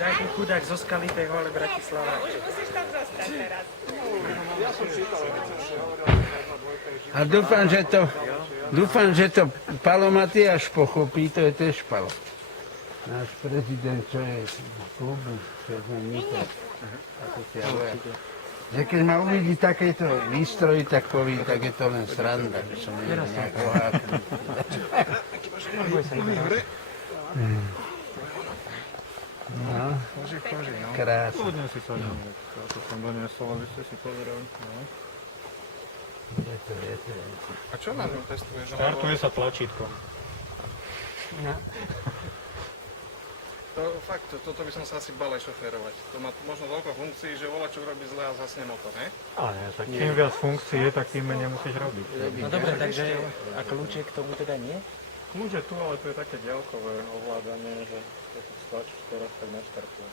Taký chudák zo Skalitého, ale Bratislava. Už musíš tam zostať teraz. A dúfam, že to Palo Matiáš pochopí, to je tiež Palo. Náš prezident, čo je klubu, čo je vnútra. Že keď ma uvidí takéto výstroji, tak povie, tak je to len sranda, že som nejak oháknutý. No, krásne. Kľudne si sa to som doniesol, aby ste si pozreli. A čo na ňom testuješ? Štartuje sa tlačítko. To fakt, toto by som sa asi bal aj šoférovať. To má možno toľko funkcií, že voľa čo robí zle a zasne motor, ne? Ale nie, tak čím viac funkcií je, tak tým menej musíš robiť. No dobre, takže a kľúče k tomu teda nie? Kľúč je tu, ale to je také diaľkové ovládanie, že keď stlačíš teraz, tak neštartuje.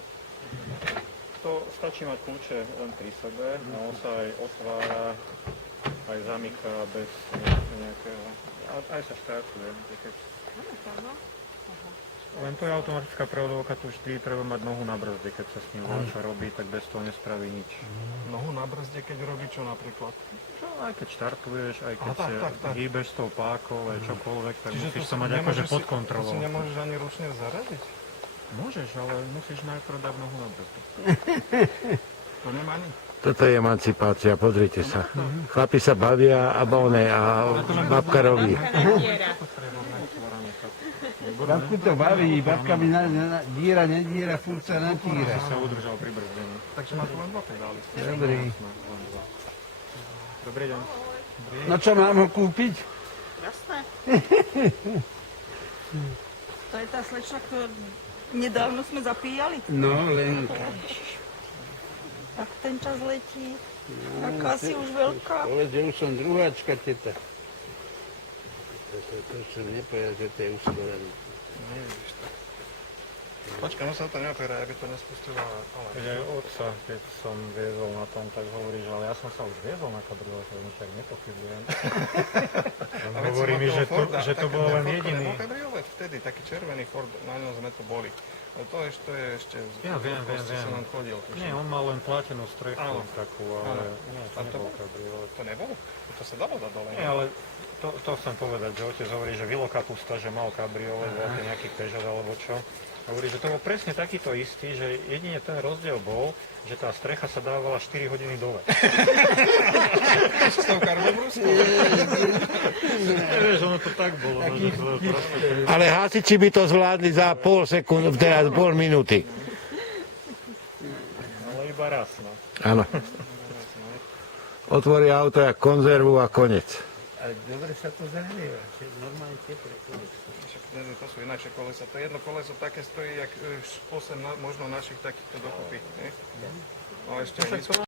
To stačí mať kľúče len pri sebe, no sa aj otvára, aj zamyká bez nejakého... Aj sa štartuje. Len to je automatická prevodovka, tu vždy treba mať nohu na brzde, keď sa s ním čo robí, tak bez toho nespraví nič. Nohu na brzde, keď robí čo napríklad? Čo, aj keď štartuješ, aj keď sa hýbeš s tou pákou, aj čokoľvek, tak musíš sa mať akože pod kontrolou. To si nemôžeš ani ručne zaradiť? Môžeš, ale musíš najprv dať nohu na brzdu. To nemá ani. Toto je emancipácia, pozrite sa. Chlapi sa bavia a babka robí. Babku to baví, babka mi díra, nedíra, furt sa natíra. Sa udržal pri brzdení. Takže má tu len dva pedály. Dobrý. Dobrý deň. No čo, mám ho kúpiť? Jasné. To je tá slečna, ktorú nedávno sme zapíjali. No, len... Tak ten čas letí. Taká si už veľká. Povedz, že už som druháčka, teta. To som nepovedal, že to je uskorené. Počka, no sa to neoperá, aby to nespustilo, ale... Keď aj otca, keď som viezol na tom, tak hovorí, že ale ja som sa už viezol na kabriolete, oni však nepochybujem. On hovorí mi, že to bol len jediný. Nebol kabriolet vtedy, taký červený Ford, na ňom sme to boli. Ale to je ešte... Ja viem. Som len chodil. Nie, on mal len platenú strechu takú, ale nie, to nebol kabriolet. To nebol? To sa dalo dať dole. Nie, ale to chcem povedať, že otec hovorí, že Vilo Kapusta, že mal kabriolet, nejaký Peugeot alebo čo. Hovorí, že to bol presne takýto istý, že jedine ten rozdiel bol, že tá strecha sa dávala 4 hodiny dole. S tou karbobruskou? Nevieš, ono to tak bolo. Ale hasiči by to zvládli za pol sekundy, teda pol minúty. Ale iba raz, no. Áno. Otvorí auto jak konzervu a konec. Ale dobre sa to zahrieva, normálne teplé koleso. To sú inakšie kolesa. To jedno koleso také stojí, jak 8 možno našich takýchto dokupy. No ešte